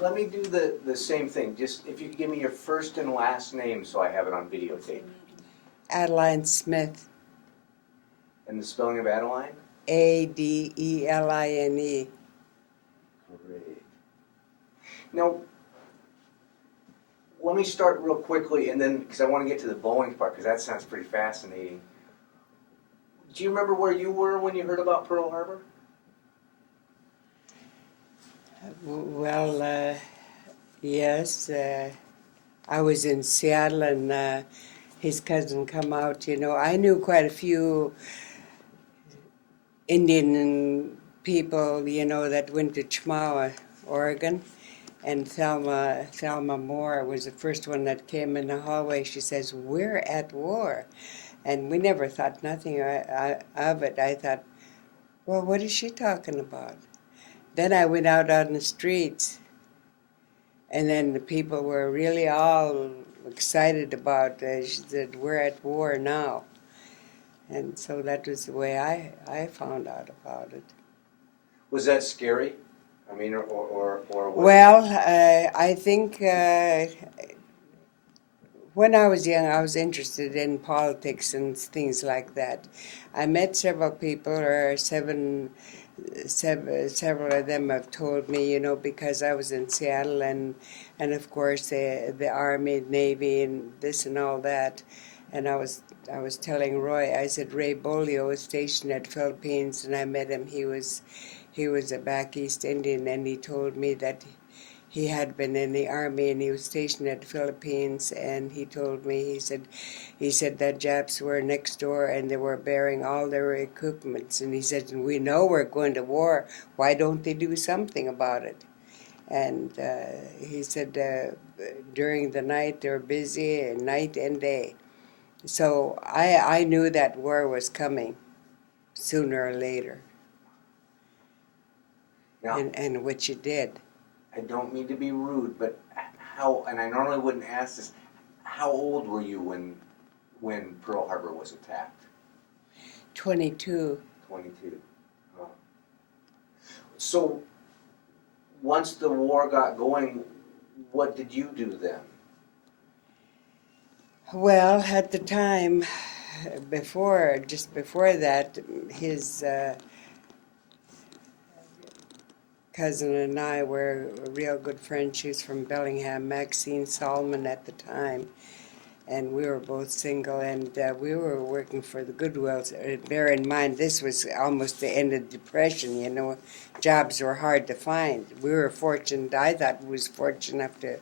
Let me do the same thing. Just if you could give me your first and last name so I have it on videotape. Adeline Smith. And the spelling of Adeline? Adeline. Great. Now, let me start real quickly, and then, because I want to get to the Boeing part, because that sounds pretty fascinating. Do you remember where you were when you heard about Pearl Harbor? Well, yes. I was in Seattle, and his cousin come out. You know, I knew quite a few Indian people, you know, that went to Chemawa, Oregon. And Thelma Moore was the first one that came in the hallway. She says, "We're at war." And we never thought nothing of it. I thought, well, what is she talking about? Then I went out on the streets, and then the people were really all excited about it. She said, "We're at war now." And so that was the way I found out about it. Was that scary? I mean, or was Well, I think when I was young, I was interested in politics and things like that. I met several people, or several of them have told me, you know, because I was in Seattle, and of course the Army, Navy, and this and all that. And I was telling Roy, I said Ray Bolio was stationed at Philippines, and I met him. He was a back East Indian, and he told me that he had been in the Army and he was stationed at the Philippines, and he told me, he said that Japs were next door and they were bearing all their equipments, and he said, "We know we're going to war, why don't they do something about it?" And he said during the night they're busy, night and day. So I knew that war was coming sooner or later. Now, and which it did. I don't mean to be rude, but how, and I normally wouldn't ask this, how old were you when Pearl Harbor was attacked? 22. 22. Oh. So once the war got going, what did you do then? Well, at the time, just before that, his cousin and I were real good friends. She was from Bellingham, Maxine Solomon at the time, and we were both single, and we were working for the Goodwills. Bear in mind, this was almost the end of the Depression, you know. Jobs were hard to find. We were fortunate, I thought we was fortunate enough to at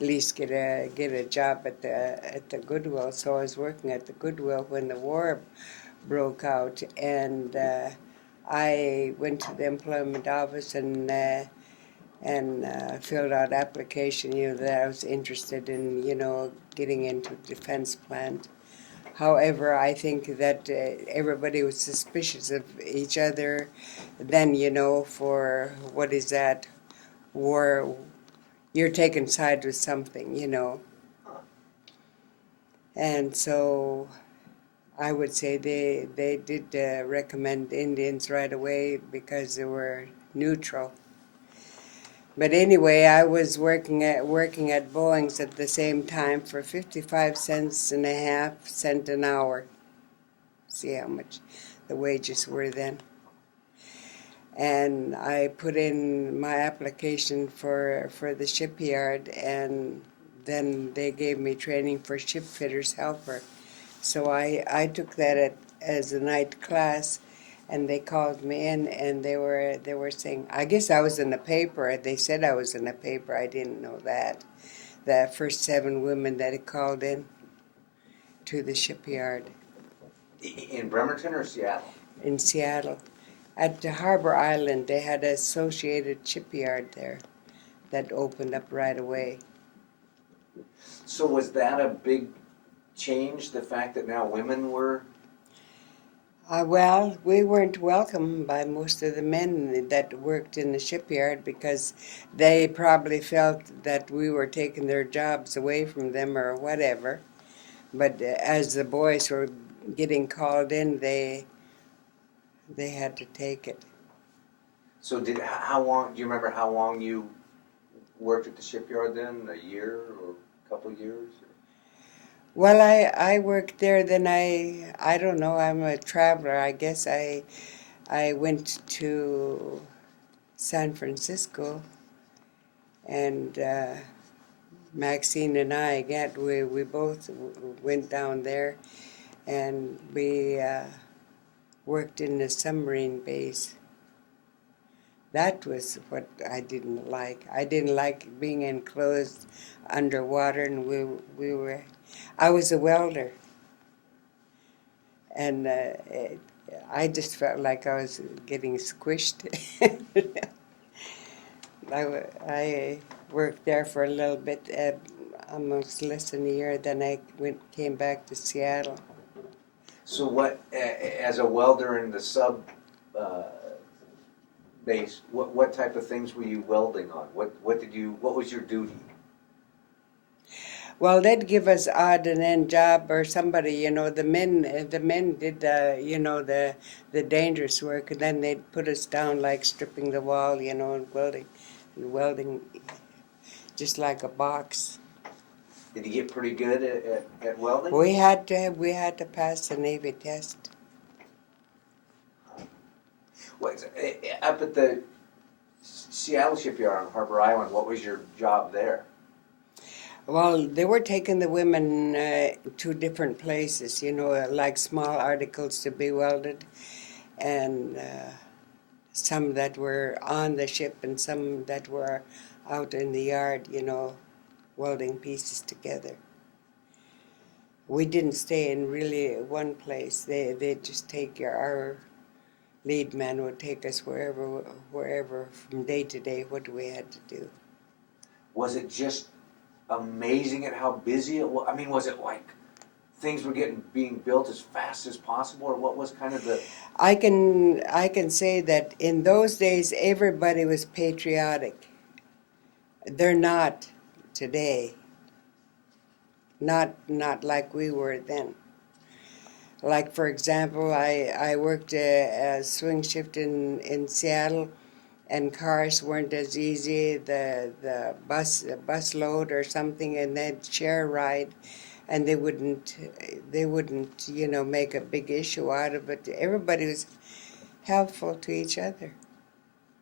least get a job at the Goodwill. So I was working at the Goodwill when the war broke out, and I went to the employment office and filled out application, you know, that I was interested in, you know, getting into defense plant. However, I think that everybody was suspicious of each other then, you know, for what is that, war, you're taking sides with something, you know. And so I would say they did recommend Indians right away because they were neutral. But anyway, I was working at Boeing's at the same time for 55 cents and a half cent an hour. See how much the wages were then. And I put in my application for the shipyard, and then they gave me training for ship fitters helper. So I took that as a night class, and they called me in, and they were saying, I guess I was in the paper. They said I was in the paper. I didn't know that. The first 7 women that had called in to the shipyard. In Bremerton or Seattle? In Seattle. At the Harbor Island, they had an associated shipyard there that opened up right away. So was that a big change, the fact that now women were? Well, we weren't welcome by most of the men that worked in the shipyard because they probably felt that we were taking their jobs away from them or whatever. But as the boys were getting called in, they had to take it. So how long, do you remember how long you worked at the shipyard then, a year or a couple of years? Well, I worked there. Then I don't know. I'm a traveler. I guess I went to San Francisco, and Maxine and I again we both went down there, and we worked in the submarine base. That was what I didn't like. I didn't like being enclosed underwater, and we were. I was a welder, and I just felt like I was getting squished. I worked there for a little bit, almost less than a year. Then I came back to Seattle. So what, as a welder in the sub base, what type of things were you welding on? What was your duty? Well, they'd give us odd and end job, or somebody, you know, the men did, you know, the dangerous work, and then they'd put us down like stripping the wall, you know, and welding just like a box. Did you get pretty good at welding? We had to pass the Navy test. Up at the Seattle shipyard on Harbor Island, what was your job there? Well, they were taking the women to different places, you know, like small articles to be welded, and some that were on the ship and some that were out in the yard, you know, welding pieces together. We didn't stay in really one place. They'd just take our lead man would take us wherever from day to day what we had to do. Was it just amazing at how busy it was? I mean, was it like things were being built as fast as possible, or what was kind of the... I can say that in those days everybody was patriotic. They're not today. Not like we were then. Like, for example, I worked a swing shift in Seattle, and cars weren't as easy. The bus load or something, and they'd share a ride, and they wouldn't you know, make a big issue out of it. Everybody was helpful to each other,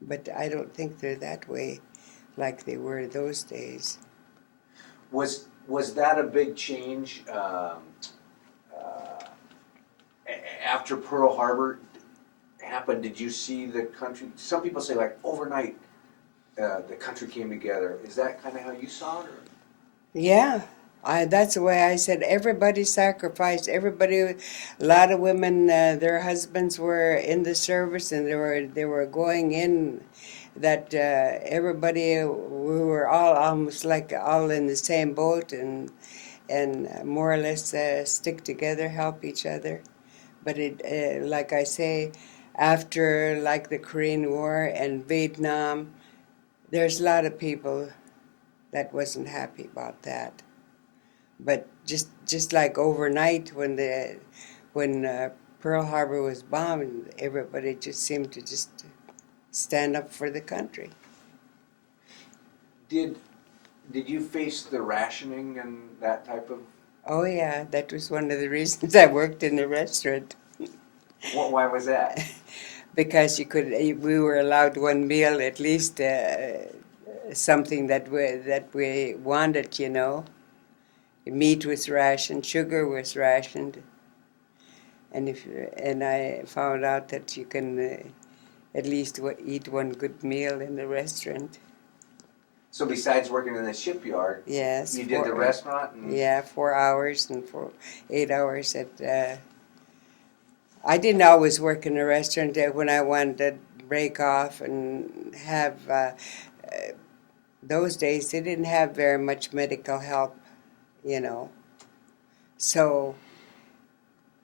but I don't think they're that way like they were those days. Was that a big change after Pearl Harbor happened? Did you see the country? Some people say like overnight the country came together. Is that kind of how you saw it? Or? Yeah, that's the way I said. Everybody sacrificed. Everybody, a lot of women, their husbands were in the service, and they were going in. That everybody, we were all almost like all in the same boat, and more or less stick together, help each other. But it, like I say, after like the Korean War and Vietnam, there's a lot of people that wasn't happy about that. But just like overnight when Pearl Harbor was bombed, everybody just seemed to just stand up for the country. Did you face the rationing and that type of... Oh yeah, that was one of the reasons I worked in the restaurant. Why was that? Because we were allowed one meal at least, something that we wanted, you know. Meat was rationed, sugar was rationed, and I found out that you can at least eat one good meal in the restaurant. So besides working in the shipyard, yes, you did the restaurant? And... Yeah, 4 hours and 8 hours at... I didn't always work in a restaurant. When I wanted to break off and have... those days, they didn't have very much medical help, you know. So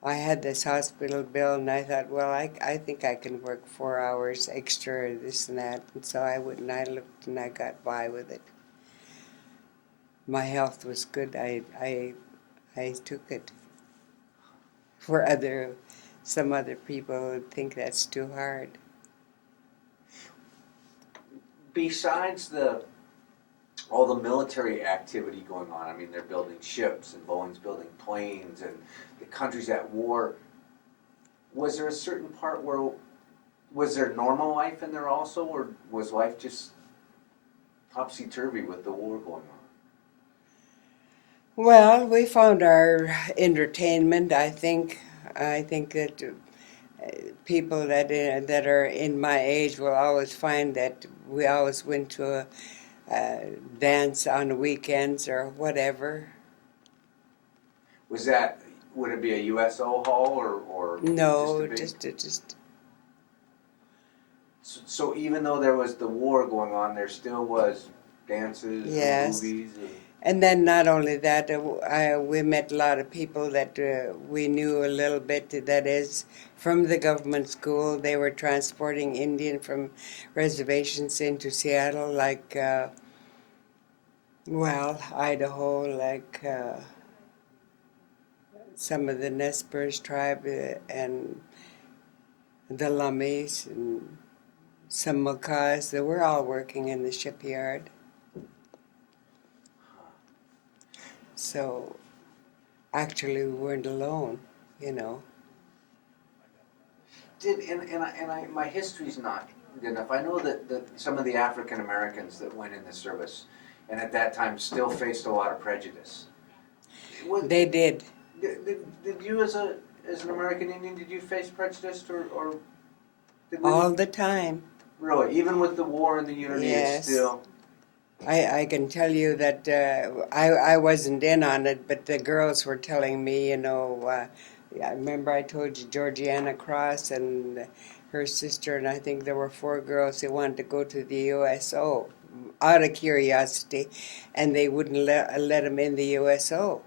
I had this hospital bill, and I thought, well, I think I can work 4 hours extra, this and that. And so I went and I looked, and I got by with it. My health was good. I took it. For some other people would think that's too hard. Besides the all the military activity going on. I mean, they're building ships, and Boeing's building planes, and the country's at war. Was there a certain part where, was there normal life in there also, or was life just topsy-turvy with the war going on? Well, we found our entertainment. I think that people that are in my age will always find that we always went to a dance on the weekends or whatever. Was that, would it be a USO hall or No, just a big... just So even though there was the war going on, there still was dances Yes. and movies? And then not only that, we met a lot of people that we knew a little bit, that is, from the government school. They were transporting Indian from reservations into Seattle, like, Idaho, like some of the Nez Perce tribe and the Lummies and some Macaws. They were all working in the shipyard. So, actually, we weren't alone, you know. My history's not good enough. I know that some of the African Americans that went in the service, and at that time still faced a lot of prejudice. They did. Did you, as an American Indian, did you face prejudice, or did All the time. Really, even with the war and the unity, Yes. it's still... I can tell you that I wasn't in on it, but the girls were telling me, I remember I told you Georgiana Cross and her sister, and I think there were 4 girls who wanted to go to the USO out of curiosity, and they wouldn't let them in the USO.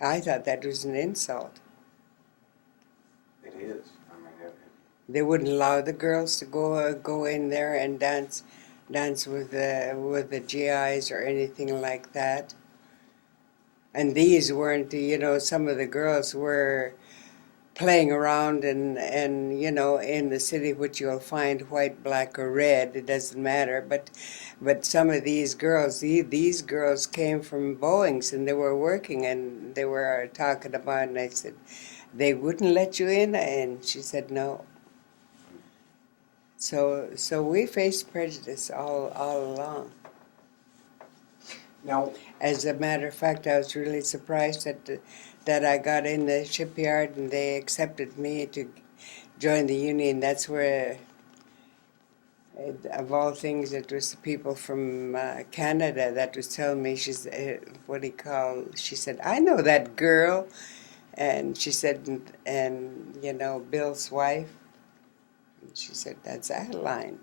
I thought that was an insult. It is. I mean, They wouldn't allow the girls to go in there and dance with the GIs or anything like that. And these weren't, some of the girls were playing around and in the city, which you'll find white, black, or red, it doesn't matter. But some of these girls, these girls came from Boeing's, and they were working, and they were talking about, and I said, they wouldn't let you in? And she said, no. So we faced prejudice all along. Now, As a matter of fact, I was really surprised that I got in the shipyard and they accepted me to join the union. That's where, of all things, it was the people from Canada that was telling me, she said, she said, I know that girl. And she said, Bill's wife. And she said, that's Adeline.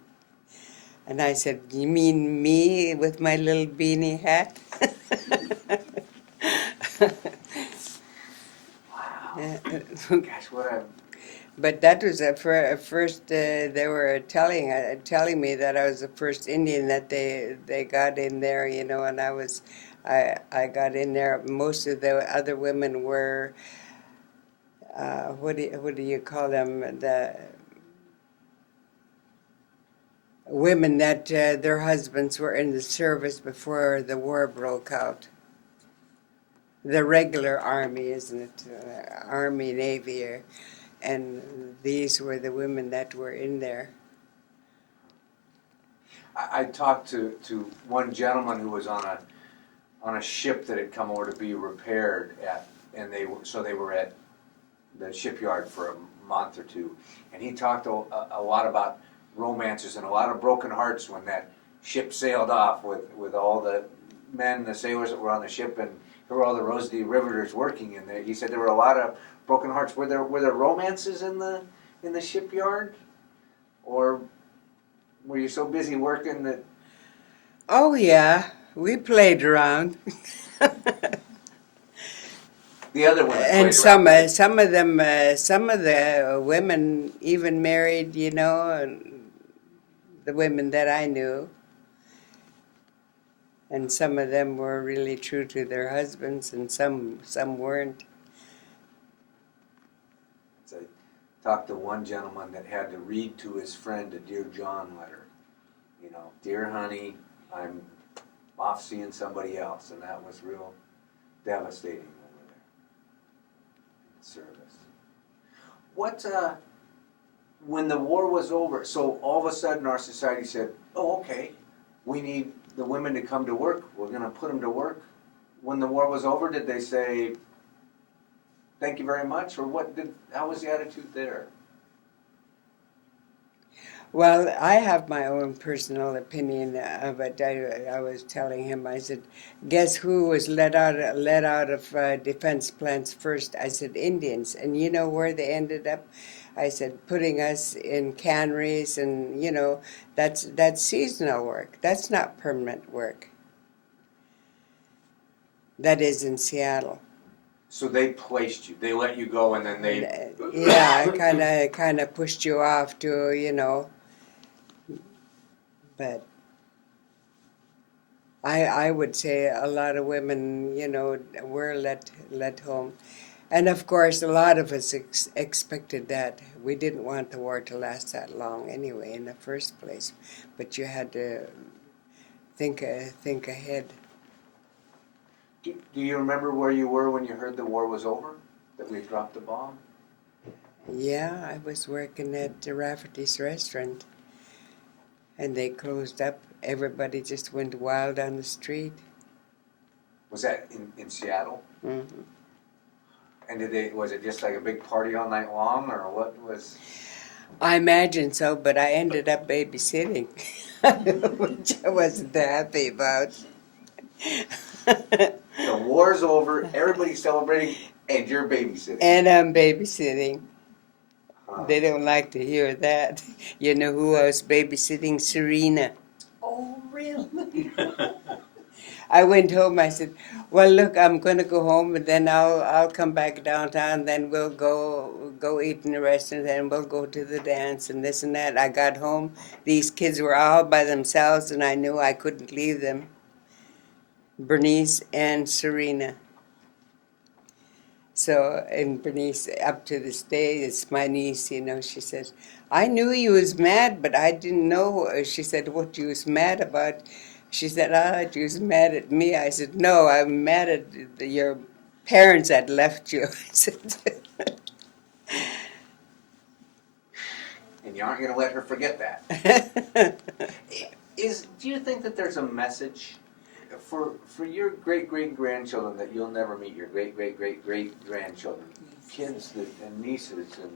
And I said, you mean me with my little beanie hat? wow. Gosh, what a... But that was first. They were telling me that I was the first Indian that they got in there, and I got in there. Most of the other women were, what do you call them? The women that their husbands were in the service before the war broke out. The regular army, isn't it? Army, Navy, and these were the women that were in there. I talked to one gentleman who was on a ship that had come over to be repaired and they were at the shipyard for a month or two, and he talked a lot about romances and a lot of broken hearts when that ship sailed off with all the men, the sailors that were on the ship, and there were all the Rosie the Riveters working in there. He said there were a lot of broken hearts. Were there romances in the shipyard, or were you so busy working that? Oh yeah, we played around. The other women And played some of the women even married, and the women that I knew. And some of them were really true to their husbands, and some weren't. I talked to one gentleman that had to read to his friend a Dear John letter. Dear honey, I'm off seeing somebody else, and that was real devastating over there. Service. What, when the war was over, so all of a sudden our society said, oh, okay, we need the women to come to work, we're gonna put them to work. When the war was over, did they say, thank you very much, or how was the attitude there? Well, I have my own personal opinion of it. I was telling him, I said, guess who was let out of defense plants first? I said, Indians. And you know where they ended up? I said, putting us in canneries, and, you know, that's seasonal work. That's not permanent work. That is in Seattle. So they placed you, they let you go, and then they... Yeah, kind of pushed you off to, you know. But I would say a lot of women, you know, were let home. And of course, a lot of us expected that. We didn't want the war to last that long anyway in the first place. But you had to think ahead. Do you remember where you were when you heard the war was over? That we dropped the bomb? Yeah, I was working at the Rafferty's restaurant. And they closed up. Everybody just went wild on the street. Was that in Seattle? Mm-hmm. And was it just like a big party all night long, or what was? I imagine so, but I ended up babysitting, which I wasn't happy about. The war's over, everybody's celebrating, and you're babysitting. And I'm babysitting. Huh. They don't like to hear that. You know who I was babysitting? Serena. Oh, really? I went home. I said, "Well, look, I'm going to go home, and then I'll come back downtown. Then we'll go eat in the restaurant, and we'll go to the dance and this and that." I got home. These kids were all by themselves, and I knew I couldn't leave them. Bernice and Serena. So, and Bernice, up to this day, it's my niece, you know, she says, I knew you was mad, but I didn't know. She said, what you was mad about? She said, you was mad at me. I said, no, I'm mad at your parents that left you. I said, and you aren't going to let her forget that. Do you think that there's a message for your great-great-grandchildren that you'll never meet, your great-great-great-great-grandchildren, kids and nieces, and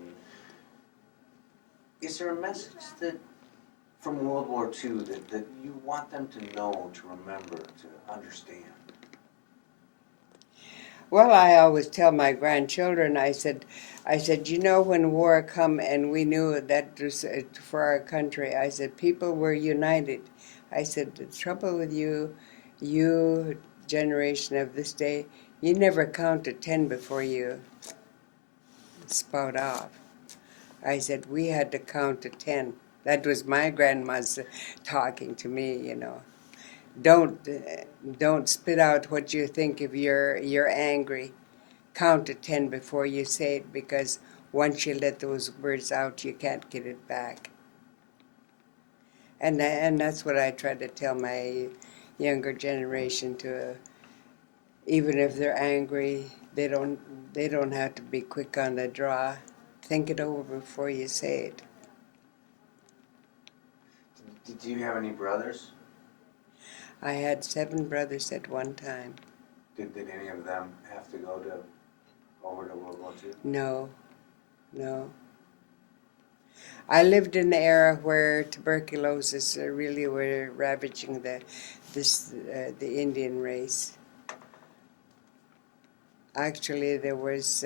is there a message that from World War II that you want them to know, to remember, to understand? Well, I always tell my grandchildren, I said, you know, when war come and we knew that was for our country, I said, people were united. I said, the trouble with you generation of this day, you never count to 10 before you spout off. I said, we had to count to 10. That was my grandma's talking to me, you know. Don't spit out what you think if you're angry. Count to 10 before you say it, because once you let those words out, you can't get it back. And that's what I try to tell my younger generation to. Even if they're angry, they don't have to be quick on the draw. Think it over before you say it. Did you have any brothers? I had 7 brothers at one time. Did any of them have to go over to World War II? No. I lived in the era where tuberculosis really were ravaging the Indian race. Actually, there was.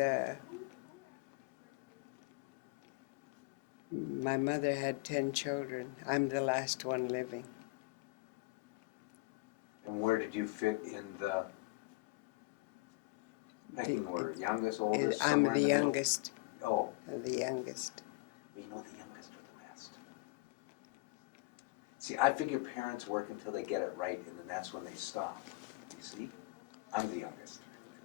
My mother had 10 children. I'm the last one living. And where did you fit in the pecking order? Youngest, oldest? I'm the youngest. Oh. The youngest. You know, the youngest are the best. See, I figure parents work until they get it right, and then that's when they stop. You see? I'm the youngest.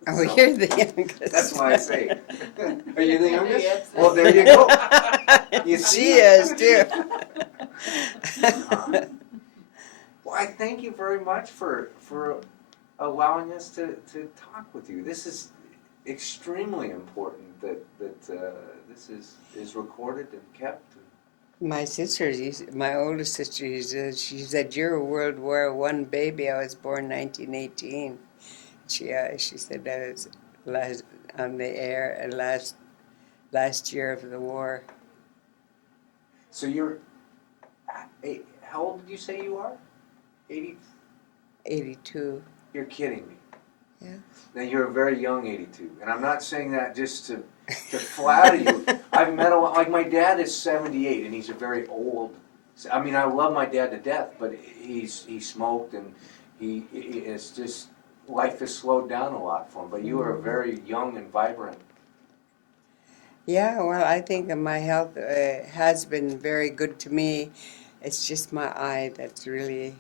Oh, so, you're the youngest. That's why I say. Are you the youngest? Yes. Well, there you go. You see? She is, too. Well, Well, I thank you very much for allowing us to talk with you. This is extremely important that this is recorded and kept. My sister, my oldest sister, she said, "You're a World War I baby. I was born 1918." She said I was last on the air last year of the war. So you're, how old did you say you are? 80? 82. You're kidding me. Yeah. Now you're a very young 82, and I'm not saying that just to flatter you. I've met like my dad is 78, and he's a very old. I mean, I love my dad to death, but he smoked, and it's just life has slowed down a lot for him. But you are very young and vibrant. Yeah, well, I think my health has been very good to me. It's just my eye that's really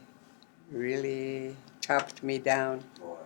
chopped me down. Boy,